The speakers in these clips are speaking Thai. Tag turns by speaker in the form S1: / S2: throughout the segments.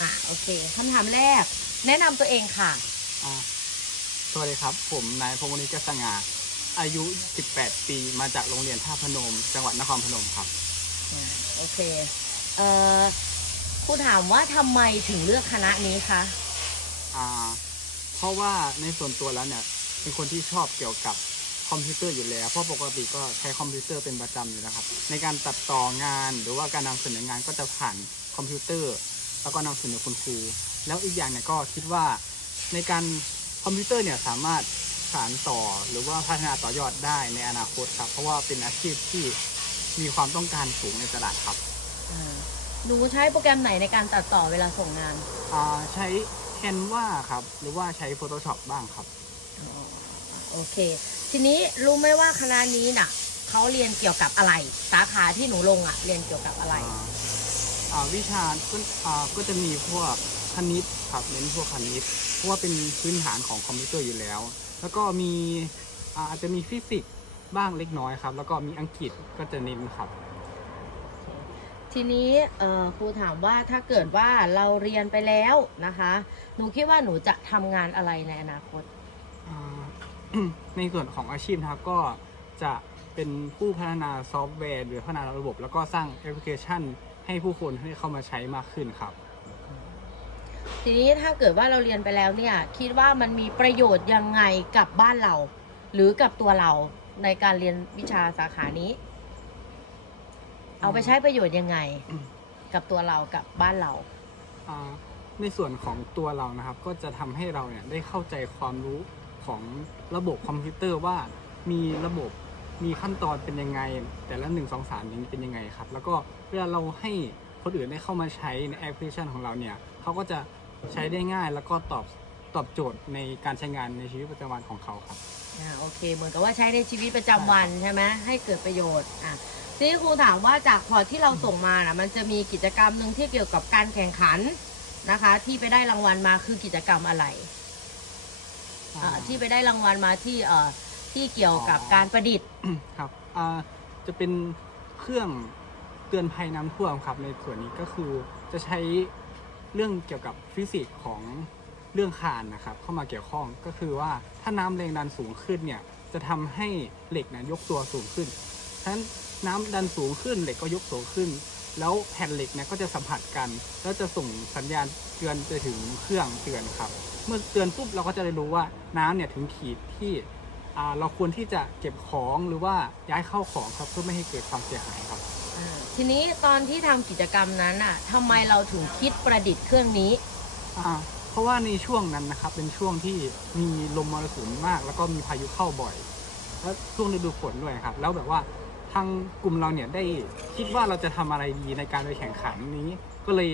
S1: อะโอเคคำถามแรก แนะนำตัวเองค่ะ
S2: อ่าสวัสดีครับ ผมนายพงศ์วณิชแก้วสง่าอายุ 18 ปี มาจากโรงเรียนท่าพนม จังหวัดนครพนมครับ
S1: อ่าโอเคเอ่อครูถามว่าทำไมถึงเลือกคณะนี้คะ
S2: อ่า เพราะว่าในส่วนตัวแล้วเนี่ย เป็นคนที่ชอบเกี่ยวกับคอมพิวเตอร์อยู่แล้ว เพราะปกติก็ใช้คอมพิวเตอร์เป็นประจำอยู่นะครับ ในการตัดต่องานหรือว่าการนำเสนองานก็จะผ่านคอมพิวเตอร์ แล้วก็นำเสนอคุณครู แล้วอีกอย่างเนี่ยก็คิดว่าในการคอมพิวเตอร์เนี่ยสามารถสานต่อหรือว่าพัฒนาต่อยอดได้ในอนาคตครับ เพราะว่าเป็นอาชีพที่มีความต้องการสูงในตลาดครับ
S1: อ่าหนูใช้โปรแกรมไหนในการตัดต่อเวลาส่งงาน
S2: อ่าใช้ Canva ครับ หรือว่าใช้ Photoshop บ้างครับ
S1: อ๋อโอเค ทีนี้รู้ไหมว่าคณะนี้น่ะเขาเรียนเกี่ยวกับอะไร สาขาที่หนูลงอะ เรียนเกี่ยวกับอะไร
S2: อ่าอ่า วิชาก็อ่าก็จะมีพวกคณิตครับเน้นพวกคณิต เพราะว่าเป็นพื้นฐานของคอมพิวเตอร์อยู่แล้ว แล้วก็มีอ่าอาจจะมีฟิสิกส์บ้างเล็กน้อยครับ แล้วก็มีอังกฤษก็จะเน้นครับ
S1: ทีนี้เอ่อครูถามว่าถ้าเกิดว่าเราเรียนไปแล้วนะคะ หนูคิดว่าหนูจะทำงานอะไรในอนาคต
S2: อ่าในส่วนของอาชีพนะครับก็จะเป็นผู้พัฒนาซอฟต์แวร์ หรือพัฒนาระบบ แล้วก็สร้างแอปพลิเคชัน ให้ผู้คนให้เข้ามาใช้มากขึ้นครับ
S1: ทีนี้ถ้าเกิดว่าเราเรียนไปแล้วเนี่ย คิดว่ามันมีประโยชน์ยังไงกับบ้านเรา หรือกับตัวเราในการเรียนวิชาสาขานี้ เอาไปใช้ประโยชน์ยังไง กับตัวเรากับบ้านเรา
S2: อ่าในส่วนของตัวเรานะครับ ก็จะทำให้เราเนี่ยได้เข้าใจความรู้ของระบบคอมพิวเตอร์ว่ามีระบบ มีขั้นตอนเป็นยังไง แต่ละ1 2 3นี้เป็นยังไงครับ แล้วก็เวลาเราให้คนอื่นได้เข้ามาใช้ในแอปพลิเคชันของเราเนี่ยเขาก็จะใช้ได้ง่ายแล้วก็ตอบตอบโจทย์ในการใช้งานในชีวิตประจำวันของเขาครับ
S1: อ่าโอเค เหมือนกับว่าใช้ในชีวิตประจำวันใช่ไหมให้เกิดประโยชน์อะทีนี้ครูถามว่าจากพอร์ตที่เราส่งมานะมันจะมีกิจกรรมหนึ่งที่เกี่ยวกับการแข่งขันนะคะ ที่ไปได้รางวัลมาคือกิจกรรมอะไรอ่าที่ไปได้รางวัลมาที่เอ่อ ที่เกี่ยวกับการประดิษฐ์
S2: ครับอ่าจะเป็นเครื่องเตือนภัยน้ำท่วมครับ ในส่วนนี้ก็คือจะใช้เรื่องเกี่ยวกับฟิสิกส์ของเรื่องคานนะครับ เข้ามาเกี่ยวข้องก็คือว่าถ้าน้ำแรงดันสูงขึ้นเนี่ยจะทำให้เหล็กนะยกตัวสูงขึ้นฉะนั้นน้ำดันสูงขึ้นเหล็กก็ยกตัวขึ้น แล้วแผ่นเหล็กเนี่ยก็จะสัมผัสกัน แล้วจะส่งสัญญาณเตือนไปถึงเครื่องเตือนครับ เมื่อเตือนปุ๊บเราก็จะได้รู้ว่าน้ำเนี่ยถึงขีดที่ เราควรที่จะเก็บของหรือว่าย้ายเข้าของครับเพื่อไม่ให้เกิดความเสียหายครับ
S1: อ่าทีนี้ตอนที่ทำกิจกรรมนั้นอะทำไมเราถึงคิดประดิษฐ์เครื่องนี้
S2: อ่าเพราะว่าในช่วงนั้นนะครับเป็นช่วงที่มีลมมรสุมมาก แล้วก็มีพายุเข้าบ่อย แล้วช่วงฤดูฝนด้วยครับ แล้วแบบว่าทางกลุ่มเราเนี่ยได้คิดว่าเราจะทำอะไรดีในการไปแข่งขันนี้ ก็เลย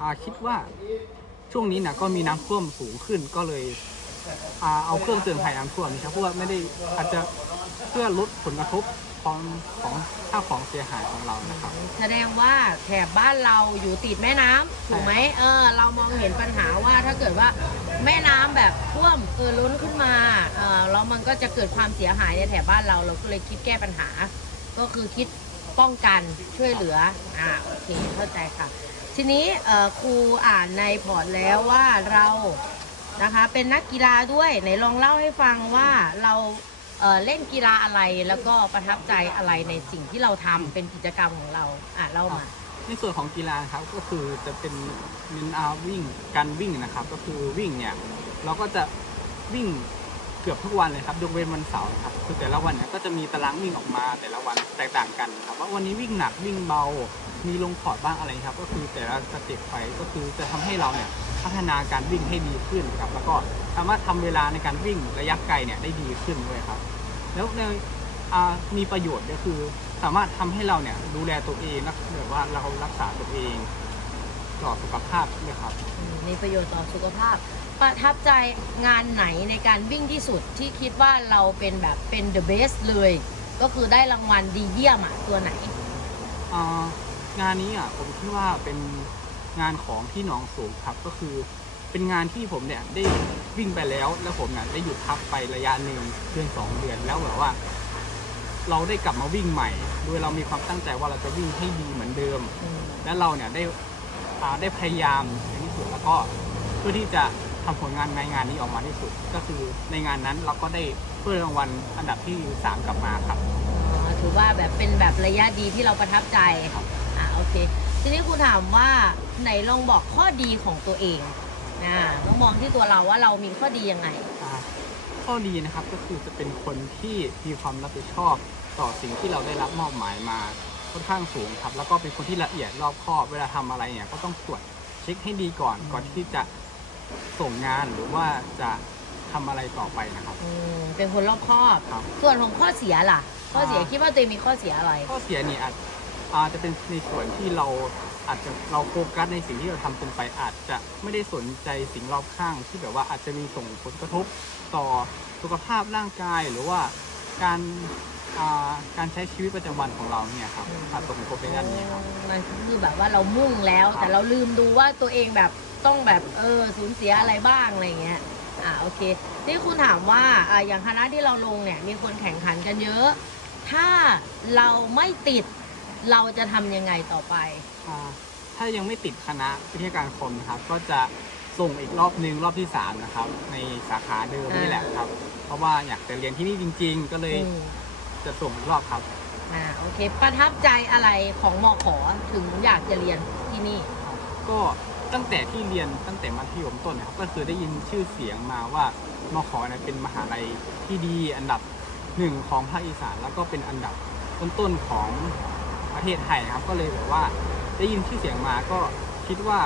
S2: อ่าคิดว่าช่วงนี้นะก็มีน้ำท่วมสูงขึ้นก็เลย อ่าเอาเครื่องเตือนภัยน้ำท่วมนี่ครับเพราะว่าไม่ได้อาจจะเพื่อลดผลกระทบของของข้าวของเสียหายของเรานะครับ
S1: แสดงว่าแถบบ้านเราอยู่ติดแม่น้ำถูกไหมเออ เรามองเห็นปัญหาว่าถ้าเกิดว่าแม่น้ำแบบท่วมเออล้นขึ้นมาเออแล้วมันก็จะเกิดความเสียหายในแถบบ้านเราเราก็เลยคิดแก้ปัญหา ก็คือคิดป้องกันช่วยเหลืออ่าโอเคเข้าใจค่ะ ทีนี้เอ่อครูอ่านในพอร์ตแล้วว่าเรา นะคะ เป็นนักกีฬาด้วยไหนลองเล่าให้ฟังว่าเราเเล่นกีฬาอะไรแล้วก็ประทับใจอะไรในสิ่งที่เราทำเป็นกิจกรรมของเราอะเล่ามา
S2: ในส่วนของกีฬาครับก็คือจะเป็นเน้นอาวิ่งการวิ่งนะครับ ก็คือวิ่งเนี่ยเราก็จะวิ่ง เกือบทุกวันเลยครับยกเว้นวันเสาร์นะครับคือแต่ละวันเนี่ยก็จะมีตารางวิ่งออกมาแต่ละวันแตกต่างกันครับว่าวันนี้วิ่งหนักวิ่งเบา มีลงพอร์ตบ้างอะไรครับ ก็คือแต่ละสเต็ปไปก็คือจะทำให้เราเนี่ยพัฒนาการวิ่งให้ดีขึ้นครับแล้วก็สามารถทำเวลาในการวิ่งระยะไกลเนี่ยได้ดีขึ้นด้วยครับ แล้วในมีประโยชน์ก็คือสามารถทำให้เราเนี่ยดูแลตัวเองนะแบบว่าเรารักษาตัวเอง ต่อสุขภาพด้วยครับ
S1: อืมมีประโยชน์ต่อสุขภาพ ประทับใจงานไหนในการวิ่งที่สุดที่คิดว่าเราเป็นแบบเป็น the best เลย ก็คือได้รางวัลดีเยี่ยมอะตัวไหน
S2: อ่างานนี้อะผมคิดว่าเป็นงานของที่หนองสูงครับก็คือเป็นงานที่ผมเนี่ยได้วิ่งไปแล้ว แล้วผมเนี่ยได้หยุดพักไประยะหนึ่งเดือนสองเดือนแล้วแบบว่า เราได้กลับมาวิ่งใหม่ โดยเรามีความตั้งใจว่าเราจะวิ่งให้ดีเหมือนเดิม
S1: อืม
S2: และเราเนี่ยได้อ่า ได้พยายามอย่างที่สุดแล้วก็เพื่อที่จะทำผลงานในงานนี้ออกมาที่สุด ก็คือในงานนั้นเราก็ได้เพื่อรางวัลอันดับที่สามกลับมาครับ
S1: อ๋อถือว่าแบบเป็นแบบระยะดีที่เราประทับใจ
S2: ครับ
S1: อ่าโอเค ทีนี้ครูถามว่าไหนลองบอกข้อดีของตัวเองนะต้องมองที่ตัวเราว่าเรามีข้อดียังไง
S2: อ่าข้อดีนะครับก็คือจะเป็นคนที่มีความรับผิดชอบต่อสิ่งที่เราได้รับมอบหมายมา ค่อนข้างสูงครับ แล้วก็เป็นคนที่ละเอียดรอบคอบเวลาทำอะไรเนี่ยก็ต้องตรวจเช็คให้ดีก่อน ก่อนที่จะส่งงานหรือว่าจะทำอะไรต่อไปนะครับ
S1: อืมเป็นคนรอบคอบ
S2: ครับ
S1: ส่วนของข้อเสียล่ะ ข้อเสีย
S2: อ่า
S1: คิดว่าตัวเองมีข้อเสียอะไร
S2: ข้อเสียนี่อาจอาจจะเป็นในส่วนที่เราอาจจะเราโฟกัสในสิ่งที่เราทำเกินไปอาจจะไม่ได้สนใจสิ่งรอบข้างที่แบบว่าอาจจะมีส่งผลกระทบต่อสุขภาพร่างกายหรือว่าการ อ่าการใช้ชีวิตประจำวันของเราเนี่ยครับ
S1: อืม
S2: อาจส่งผลไปด้านนี้ครับ
S1: มันคือแบบว่าเรามุ่งแล้ว
S2: ครับ
S1: แต่เราลืมดูว่าตัวเองแบบต้องแบบเออสูญเสียอะไรบ้างอะไรเงี้ยอ่าโอเคที่คุณถามว่าอ่าอย่างคณะที่เราลงเนี่ย มีคนแข่งขันกันเยอะ ถ้าเราไม่ติดเราจะทำยังไงต่อไป
S2: อ่าถ้ายังไม่ติดคณะวิทยาการคอมนะครับ ก็จะส่งอีกรอบหนึ่งรอบที่สามนะครับ ในสาขาเดิมนี่แหละครับ เพราะว่าอยากจะเรียนที่นี่จริง ๆ ก็เลย
S1: อืม
S2: จะส่งอีกรอบครับ
S1: อ่าโอเค ประทับใจอะไรของมขถึงอยากจะเรียนที่นี่
S2: ก็ตั้งแต่ที่เรียนตั้งแต่มัธยมต้นนะครับก็คือได้ยินชื่อเสียงมาว่ามขเนี่ยเป็นมหาลัยที่ดีอันดับหนึ่งของภาคอีสานแล้วก็เป็นอันดับต้นๆของประเทศไทยนะครับ ก็เลยแบบว่าได้ยินชื่อเสียงมาก็คิดว่า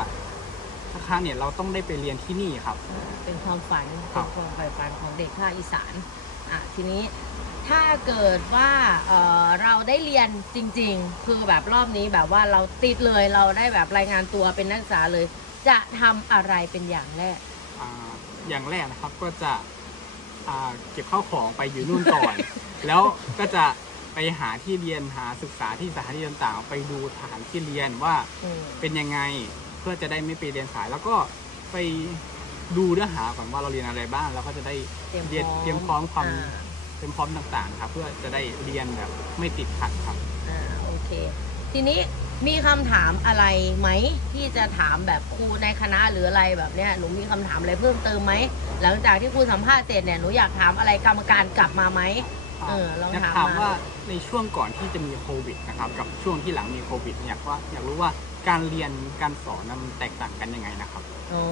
S2: สักครั้งเนี่ยเราต้องได้ไปเรียนที่นี่ครับ
S1: เป็นความฝัน
S2: ครั
S1: เป็น
S2: บ
S1: ความใฝ่ฝันของเด็กภาคอีสานอะทีนี้ ถ้าเกิดว่าเอ่อเราได้เรียนจริง ๆ คือแบบรอบนี้แบบว่าเราติดเลยเราได้แบบรายงานตัวเป็นนักศึกษาเลย จะทำอะไรเป็นอย่างแรก
S2: อ่าอย่างแรกนะครับก็จะอ่าเก็บข้าวของไปอยู่นู่นก่อน แล้วก็จะไปหาที่เรียนหาศึกษาที่สถานที่ต่างๆ ไปดูสถานที่เรียนว่า
S1: อืม
S2: เป็นยังไงเพื่อจะได้ไม่ไปเรียนสาย แล้วก็ไปดูเนื้อหาก่อนว่าเราเรียนอะไรบ้าง แล้วก็จะได้
S1: เตรียม
S2: เรียน
S1: พร้อม
S2: เตรียมพร้อมความ
S1: อ่า
S2: เตรียมพร้อมต่างๆครับ เพื่อจะได้เรียนแบบไม่ติดขัดครับ
S1: อ่าโอเค ทีนี้มีคำถามอะไรไหมที่จะถามแบบครูในคณะหรืออะไรแบบเนี้ยหนูมีคำถามอะไรเพิ่มเติมไหมหลังจากที่ครูสัมภาษณ์เสร็จเนี่ยหนูอยากถามอะไรกรรมการกลับมาไหม เออลอง
S2: ยาก
S1: ถาม
S2: ถาม
S1: มา
S2: ว่าในช่วงก่อนที่จะมีโควิดนะครับกับช่วงที่หลังมีโควิดอยากว่าอยากรู้ว่าการเรียนการสอนนั้นมันแตกต่างกันยังไงนะครับ
S1: อ๋อ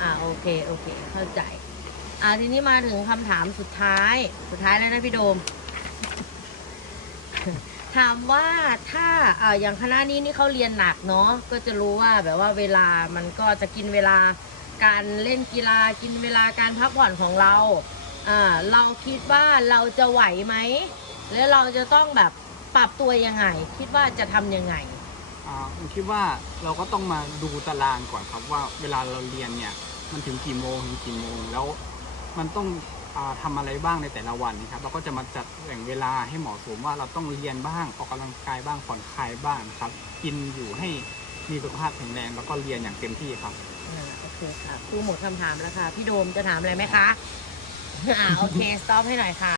S1: อ่าโอเค โอเค เข้าใจ อ่าทีนี้มาถึงคำถามสุดท้าย สุดท้ายแล้วนะพี่โดม ถามว่าถ้าอ่ออย่างคณะนี้นี่เขาเรียนหนักเนาะก็จะรู้ว่าแบบว่าเวลามันก็จะกินเวลาการเล่นกีฬากินเวลาการพักผ่อนของเราอ่าเราคิดว่าเราจะไหวไหมแล้วเราจะต้องแบบปรับตัวยังไง คิดว่าจะทำยังไง
S2: อ่าผมคิดว่าเราก็ต้องมาดูตารางก่อนครับว่าเวลาเราเรียนเนี่ย มันถึงกี่โมงถึงกี่โมงแล้ว มันต้องอาทำอะไรบ้างในแต่ละวันนะครับเราก็จะมาจัดแบ่งเวลาให้เหมาะสมว่าเราต้องเรียนบ้างออกกำลังกายบ้างผ่อนคลายบ้างครับ กินอยู่ให้มีสุขภาพแข็งแรงแล้วก็เรียนอย่างเต็มที่ครับ
S1: อ่าโอเคค่ะครูหมดคำถามแล้วค่ะ พี่โดมจะถามอะไรไหมคะ อ่าโอเค สต็อปให้หน่อยค่ะ